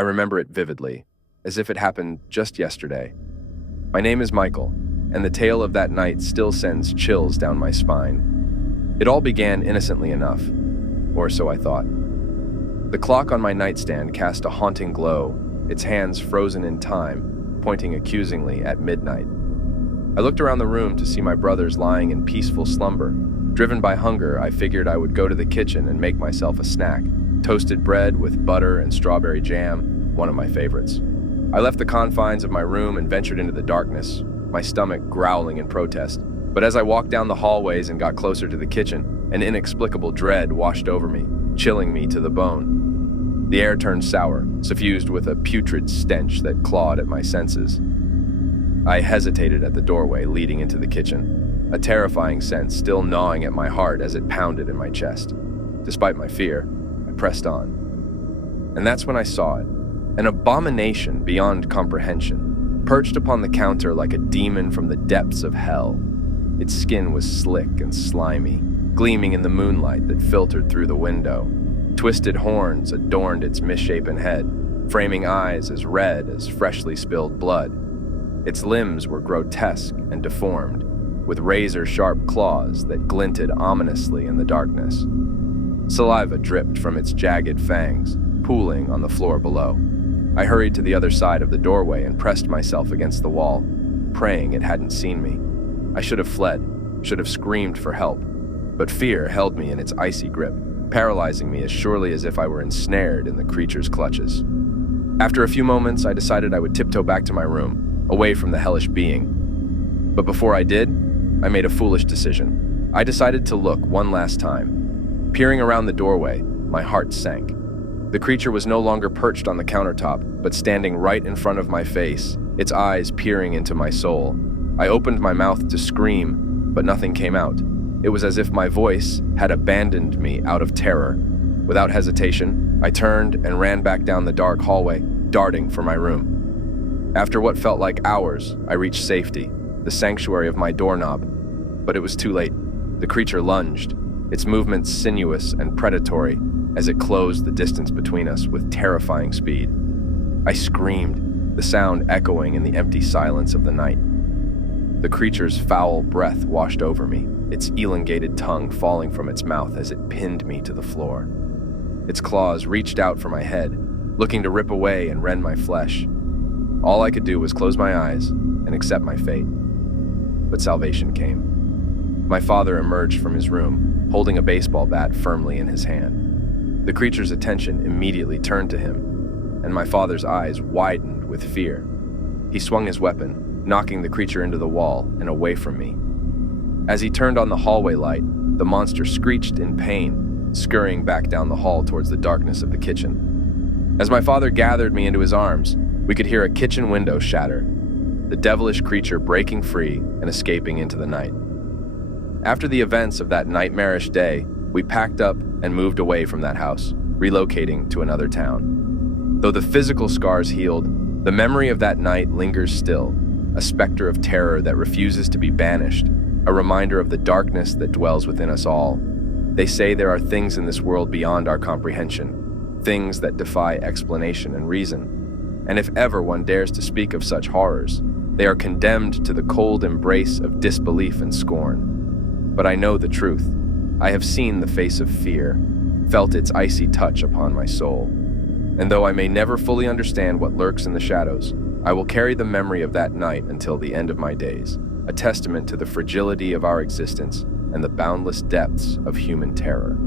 I remember it vividly, as if it happened just yesterday. My name is Michael, and the tale of that night still sends chills down my spine. It all began innocently enough, or so I thought. The clock on my nightstand cast a haunting glow, its hands frozen in time, pointing accusingly at midnight. I looked around the room to see my brothers lying in peaceful slumber. Driven by hunger, I figured I would go to the kitchen and make myself a snack. Toasted bread with butter and strawberry jam, one of my favorites. I left the confines of my room and ventured into the darkness, my stomach growling in protest. But as I walked down the hallways and got closer to the kitchen, an inexplicable dread washed over me, chilling me to the bone. The air turned sour, suffused with a putrid stench that clawed at my senses. I hesitated at the doorway leading into the kitchen, a terrifying sense still gnawing at my heart as it pounded in my chest. Despite my fear, I pressed on. And that's when I saw it, an abomination beyond comprehension, perched upon the counter like a demon from the depths of hell. Its skin was slick and slimy, gleaming in the moonlight that filtered through the window. Twisted horns adorned its misshapen head, framing eyes as red as freshly spilled blood. Its limbs were grotesque and deformed, with razor-sharp claws that glinted ominously in the darkness. Saliva dripped from its jagged fangs, pooling on the floor below. I hurried to the other side of the doorway and pressed myself against the wall, praying it hadn't seen me. I should have fled, should have screamed for help, but fear held me in its icy grip, paralyzing me as surely as if I were ensnared in the creature's clutches. After a few moments, I decided I would tiptoe back to my room, away from the hellish being. But before I did, I made a foolish decision. I decided to look one last time. Peering around the doorway, my heart sank. The creature was no longer perched on the countertop, but standing right in front of my face, its eyes peering into my soul. I opened my mouth to scream, but nothing came out. It was as if my voice had abandoned me out of terror. Without hesitation, I turned and ran back down the dark hallway, darting for my room. After what felt like hours, I reached safety, the sanctuary of my doorknob. But it was too late. The creature lunged, its movements sinuous and predatory as it closed the distance between us with terrifying speed. I screamed, the sound echoing in the empty silence of the night. The creature's foul breath washed over me, its elongated tongue falling from its mouth as it pinned me to the floor. Its claws reached out for my head, looking to rip away and rend my flesh. All I could do was close my eyes and accept my fate. But salvation came. My father emerged from his room, holding a baseball bat firmly in his hand. The creature's attention immediately turned to him, and my father's eyes widened with fear. He swung his weapon, knocking the creature into the wall and away from me. As he turned on the hallway light, the monster screeched in pain, scurrying back down the hall towards the darkness of the kitchen. As my father gathered me into his arms, we could hear a kitchen window shatter, the devilish creature breaking free and escaping into the night. After the events of that nightmarish day, we packed up and moved away from that house, relocating to another town. Though the physical scars healed, the memory of that night lingers still, a specter of terror that refuses to be banished, a reminder of the darkness that dwells within us all. They say there are things in this world beyond our comprehension, things that defy explanation and reason. And if ever one dares to speak of such horrors, they are condemned to the cold embrace of disbelief and scorn. But I know the truth. I have seen the face of fear, felt its icy touch upon my soul. And though I may never fully understand what lurks in the shadows, I will carry the memory of that night until the end of my days, a testament to the fragility of our existence and the boundless depths of human terror.